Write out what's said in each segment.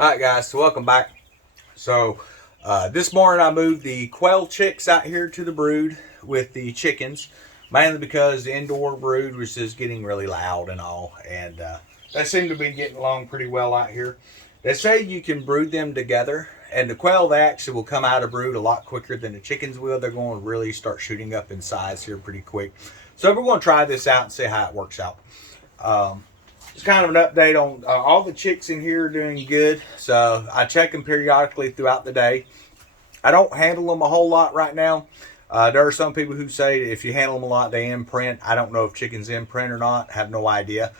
Alright guys, so welcome back. This morning I moved the quail chicks out here to the brood with the chickens, mainly because the indoor brood was just getting really loud and all, and they seem to be getting along pretty well out here. They say you can brood them together, and the quail, they actually will come out of brood a lot quicker than the chickens will. They're going to really start shooting up in size here pretty quick. So we're going to try this out and see how it works out. Just kind of an update on all the chicks in here are doing good. So I check them periodically throughout the day. I don't handle them a whole lot right now. There are some people who say if you handle them a lot, they imprint. I don't know if chickens imprint or not. I have no idea.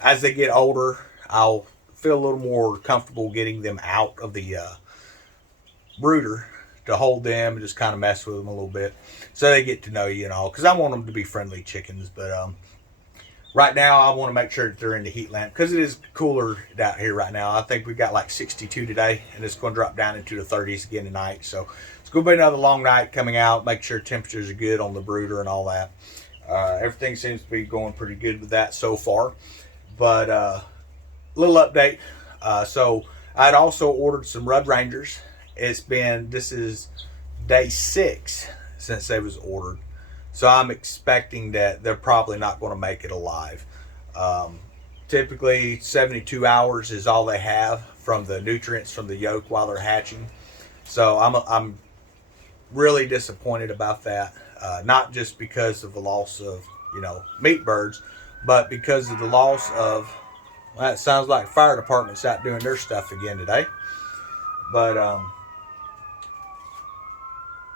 As they get older, I'll feel a little more comfortable getting them out of the brooder to hold them and just kind of mess with them a little bit so they get to know you and all, because I want them to be friendly chickens. But right now I want to make sure that they're in the heat lamp because it is cooler out here right now. I think we've got like 62 today, and it's going to drop down into the 30s again tonight. So it's going to be another long night coming out. Make sure temperatures are good on the brooder and all that. Everything seems to be going pretty good with that so far. But little update. So I'd also ordered some Red Rangers. This is day 6 since they was ordered. So I'm expecting that they're probably not going to make it alive. Typically 72 hours is all they have from the nutrients from the yolk while they're hatching. So I'm really disappointed about that. Not just because of the loss of, meat birds, but because of the loss of, well, it sounds like fire department's out doing their stuff again today. But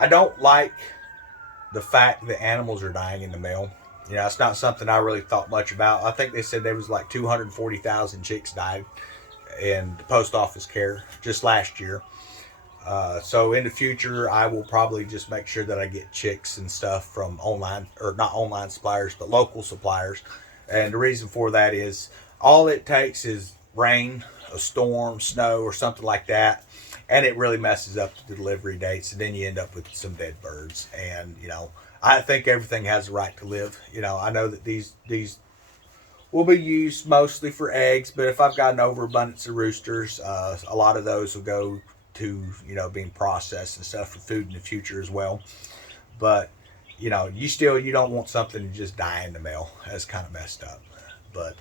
I don't like the fact that animals are dying in the mail. It's not something I really thought much about. I think they said there was like 240,000 chicks died in the post office care just last year. So in the future, I will probably just make sure that I get chicks and stuff from online, or not online suppliers, but local suppliers. And the reason for that is all it takes is rain, a storm, snow, or something like that, and it really messes up the delivery dates, and then you end up with some dead birds. And I think everything has a right to live. I know that these will be used mostly for eggs, but if I've got an overabundance of roosters, a lot of those will go to being processed and stuff for food in the future as well. But you don't want something to just die in the mail. That's kind of messed up. But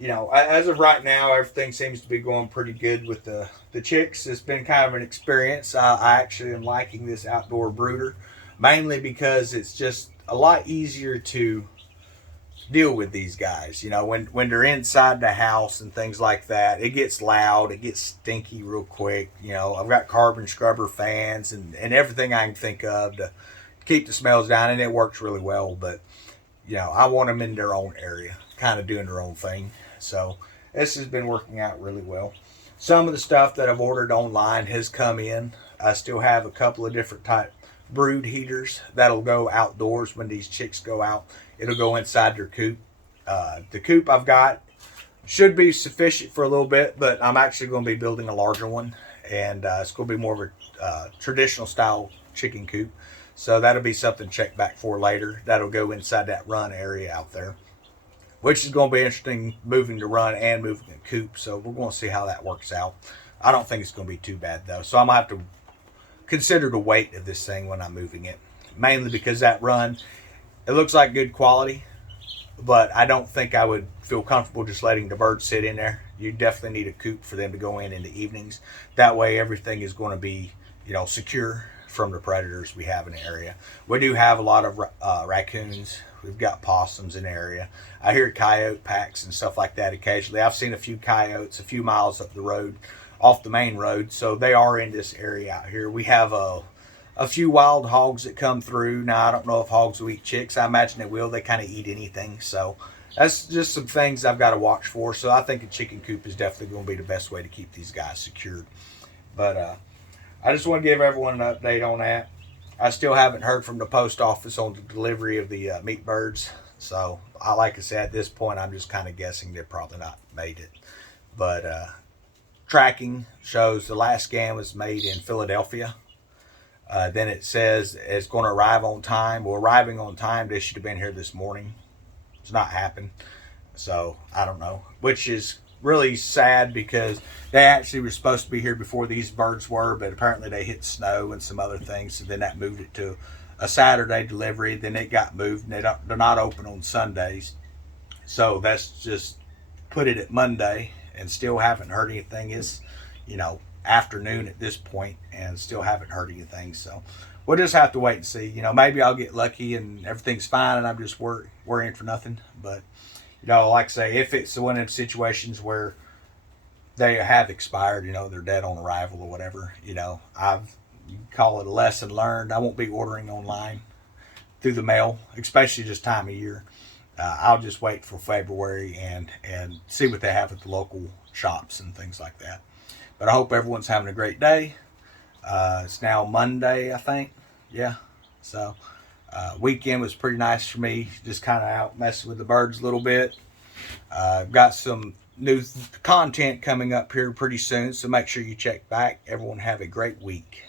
as of right now, everything seems to be going pretty good with the chicks. It's been kind of an experience. I actually am liking this outdoor brooder, mainly because it's just a lot easier to deal with these guys. When they're inside the house and things like that, it gets loud, it gets stinky real quick. I've got carbon scrubber fans and everything I can think of to keep the smells down, and it works really well. But I want them in their own area, kind of doing their own thing. So this has been working out really well. Some of the stuff that I've ordered online has come in. I still have a couple of different type brood heaters that'll go outdoors when these chicks go out. It'll go inside their coop. The coop I've got should be sufficient for a little bit, but I'm actually going to be building a larger one, and it's going to be more of a traditional style chicken coop. So that'll be something to check back for later. That'll go inside that run area out there, which is going to be interesting, moving the run and moving the coop. So we're going to see how that works out. I don't think it's going to be too bad, though. So I'm going to have to consider the weight of this thing when I'm moving it, mainly because that run, it looks like good quality, but I don't think I would feel comfortable just letting the birds sit in there. You definitely need a coop for them to go in the evenings. That way everything is going to be, secure from the predators we have in the area. We do have a lot of raccoons. We've got possums in the area. I hear coyote packs and stuff like that occasionally. I've seen a few coyotes a few miles up the road, off the main road. So they are in this area out here. We have a few wild hogs that come through. Now, I don't know if hogs will eat chicks. I imagine they will. They kind of eat anything. So that's just some things I've got to watch for. So I think a chicken coop is definitely going to be the best way to keep these guys secured. But I just want to give everyone an update on that. I still haven't heard from the post office on the delivery of the meat birds. So, like I said, at this point, I'm just kind of guessing they've probably not made it. But tracking shows the last scan was made in Philadelphia. Then it says it's going to arrive on time. Well, arriving on time, they should have been here this morning. It's not happened. So, I don't know. Which is really sad because they actually were supposed to be here before these birds were, but apparently they hit snow and some other things, so then that moved it to a Saturday delivery. Then it got moved, and they're not open on Sundays, so that's just put it at Monday, and still haven't heard anything. It's, afternoon at this point, and still haven't heard anything. So we'll just have to wait and see. Maybe I'll get lucky and everything's fine, and I'm just worrying for nothing. But like I say, if it's one of them situations where they have expired, they're dead on arrival or whatever, you call it a lesson learned. I won't be ordering online through the mail, especially this time of year. I'll just wait for February and see what they have at the local shops and things like that. But I hope everyone's having a great day. It's now Monday, I think. Yeah. So weekend was pretty nice for me. Just kind of out messing with the birds a little bit. Got some new content coming up here pretty soon, so make sure you check back. Everyone have a great week.